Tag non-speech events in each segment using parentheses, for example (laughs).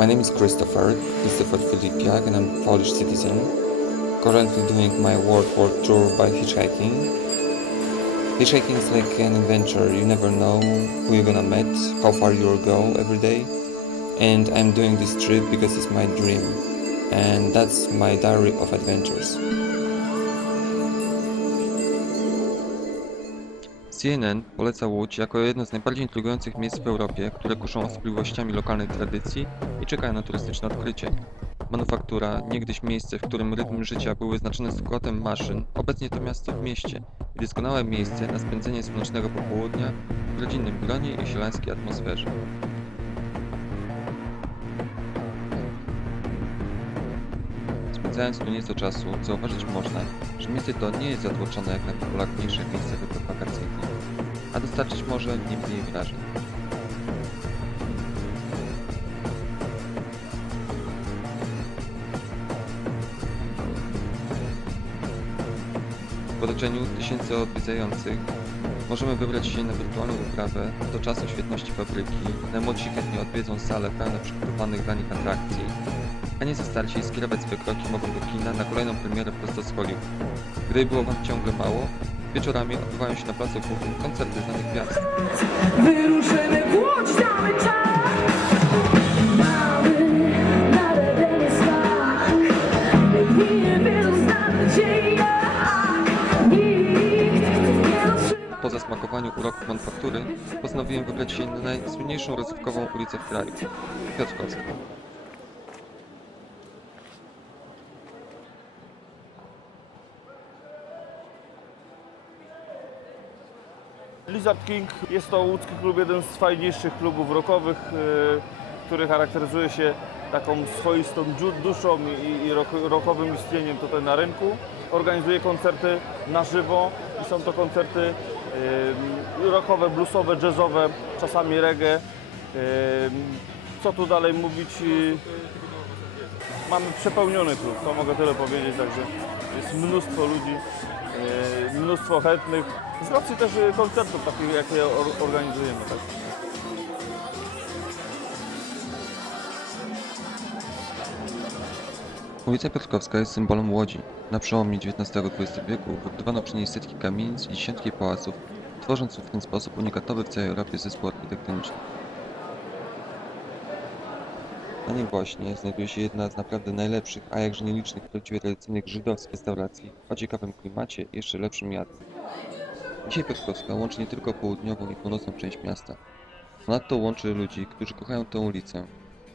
My name is Christopher, Christopher Filipiak, and I'm a Polish citizen. Currently doing my world world tour by hitchhiking. Hitchhiking is like an adventure. You never know who you're gonna meet, how far you'll go every day. And I'm doing this trip because it's my dream. And that's my diary of adventures. CNN poleca Łódź jako jedno z najbardziej intrygujących miejsc w Europie, które kuszą osobliwościami lokalnej tradycji i czekają na turystyczne odkrycie. Manufaktura, niegdyś miejsce, w którym rytm życia był wyznaczony skłatem maszyn, obecnie to miasto w mieście i doskonałe miejsce na spędzenie słonecznego popołudnia w rodzinnym gronie i sielańskiej atmosferze. Spędzając tu nieco czasu, zauważyć można, że miejsce to nie jest zatłoczone jak na miejsca wypraw wakacyjnych, a dostarczyć może nie mniej wrażeń. W otoczeniu tysięcy odwiedzających możemy wybrać się na wirtualną wyprawę do czasu świetności fabryki. Najmłodsi chętnie odwiedzą salę pełne przygotowanych dla nich atrakcji, a nie starsi skierować swe kroki mogą do kina na kolejną premierę prosto z Hollywood. Było Wam ciągle mało, wieczorami odbywają się na placu głównym koncerty znanych gwiazd. Wyruszymy w łódź, damy czas smak Nie nadzieję Po zasmakowaniu uroków manufaktury postanowiłem wybrać się na najsłynniejszą rozrywkową ulicę w kraju Piotrkowską. Lizard King jest to łódzki klub, jeden z fajniejszych klubów rockowych, y, który charakteryzuje się taką swoistą duszą i, i rock- rockowym istnieniem tutaj na rynku. Organizuje koncerty na żywo i są to koncerty y, rockowe, bluesowe, jazzowe, czasami reggae. Y, Co tu dalej mówić? Mamy przepełniony klub, to mogę tyle powiedzieć, także jest mnóstwo ludzi, mnóstwo chętnych, z racji też yy, koncertów takich, jakie or- organizujemy. Tak. Ulica Piotrkowska jest symbolem Łodzi. Na przełomie XIX-XX wieku wybudowano przy niej setki kamienic i dziesiątki pałaców, tworząc w ten sposób unikatowy w całej Europie zespół architektoniczny. Na niej właśnie znajduje się jedna z naprawdę najlepszych, a jakże nielicznych prawdziwie tradycyjnych żydowskich restauracji o ciekawym klimacie i jeszcze lepszym jadle. Dzisiaj Piotrkowska łączy nie tylko południową i północną część miasta. Ponadto łączy ludzi, którzy kochają tę ulicę,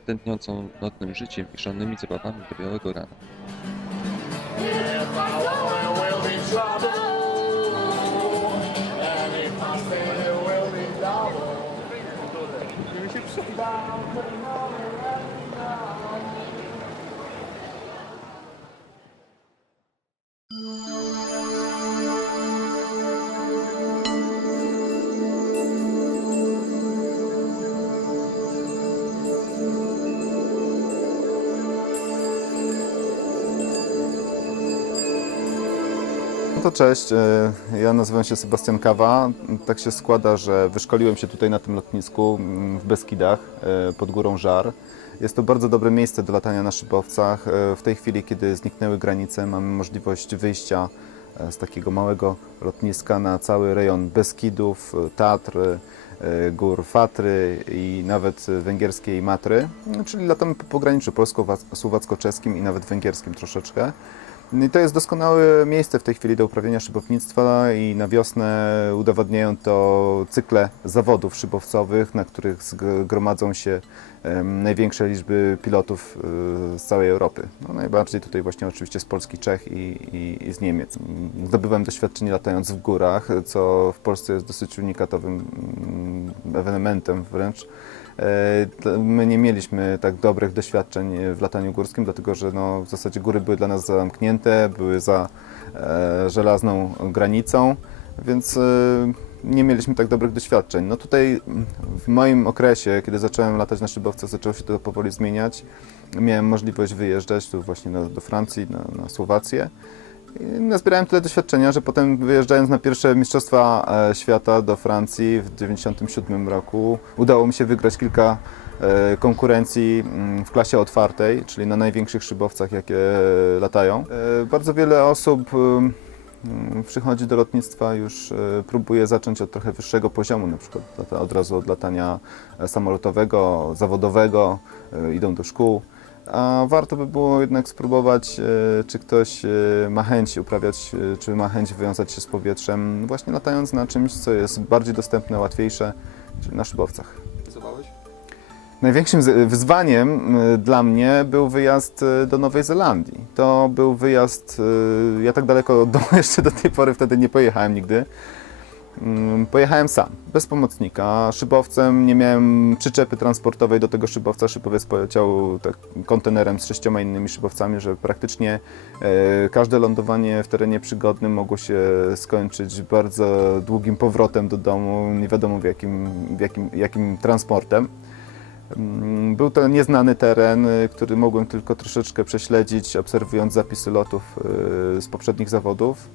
tętniącą nocnym życiem i szalonymi zabawami do białego rana. No to cześć, e, ja nazywam się Sebastian Kawa. Tak się składa, że wyszkoliłem się tutaj na tym lotnisku mm, w Beskidach e, pod górą Żar. Jest to bardzo dobre miejsce do latania na szybowcach. E, W tej chwili, kiedy zniknęły granice, mamy możliwość wyjścia z takiego małego lotniska na cały rejon Beskidów, Tatr, gór Fatry i nawet węgierskiej Matry, czyli latamy po pograniczu polsko-słowacko-czeskim i nawet węgierskim troszeczkę. No I to jest doskonałe miejsce w tej chwili do uprawiania szybownictwa i na wiosnę udowadniają to cykle zawodów szybowcowych, na których zgromadzą się największe liczby pilotów y, z całej Europy. No, najbardziej tutaj właśnie oczywiście z Polski, Czech i, i, i z Niemiec. Zdobywałem doświadczenie latając w górach, co w Polsce jest dosyć unikatowym mm, ewenementem wręcz. E, My nie mieliśmy tak dobrych doświadczeń w lataniu górskim, dlatego że no, w zasadzie góry były dla nas zamknięte, były za e, żelazną granicą, więc e, nie mieliśmy tak dobrych doświadczeń. No tutaj w moim okresie, kiedy zacząłem latać na szybowcach, zaczęło się to powoli zmieniać. Miałem możliwość wyjeżdżać tu właśnie do, do Francji, na, na Słowację. Nazbierałem tyle doświadczenia, że potem wyjeżdżając na pierwsze Mistrzostwa e, Świata do Francji w 1997 roku udało mi się wygrać kilka e, konkurencji mm, w klasie otwartej, czyli na największych szybowcach, jakie latają. E, Bardzo wiele osób mm, przychodzi do lotnictwa już próbuje zacząć od trochę wyższego poziomu, na przykład od razu od latania samolotowego, zawodowego, idą do szkół. A warto by było jednak spróbować, e, czy ktoś e, ma chęć uprawiać, e, czy ma chęć wywiązać się z powietrzem, właśnie latając na czymś, co jest bardziej dostępne, łatwiejsze, czyli na szybowcach. Największym wyzwaniem dla mnie był wyjazd do Nowej Zelandii. To był wyjazd, ja tak daleko do, (laughs) jeszcze do tej pory wtedy nie pojechałem nigdy. Mm, Pojechałem sam, bez pomocnika, szybowcem, nie miałem przyczepy transportowej do tego szybowca. Szybowiec poleciał tak kontenerem z sześcioma innymi szybowcami, że praktycznie e, każde lądowanie w terenie przygodnym mogło się skończyć bardzo długim powrotem do domu, nie wiadomo w jakim, w jakim, jakim transportem. Mm, Był to nieznany teren, y, który mogłem tylko troszeczkę prześledzić, obserwując zapisy lotów y, z poprzednich zawodów.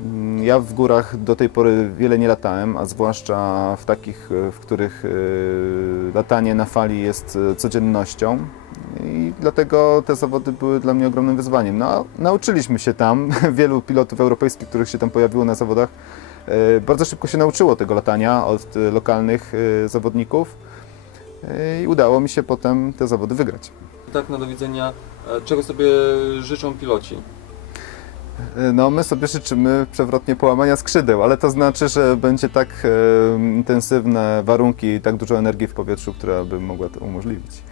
Mm, Ja w górach do tej pory wiele nie latałem, a zwłaszcza w takich, y, w których y, latanie na fali jest y, codziennością. I dlatego te zawody były dla mnie ogromnym wyzwaniem. No, nauczyliśmy się tam, (laughs) wielu pilotów europejskich, których się tam pojawiło na zawodach, bardzo szybko się nauczyło tego latania od lokalnych zawodników i udało mi się potem te zawody wygrać. Tak, na do widzenia. E, Czego sobie życzą piloci? No, my sobie życzymy przewrotnie połamania skrzydeł, ale to znaczy, że będzie tak e, intensywne warunki, tak dużo energii w powietrzu, która by mogła to umożliwić.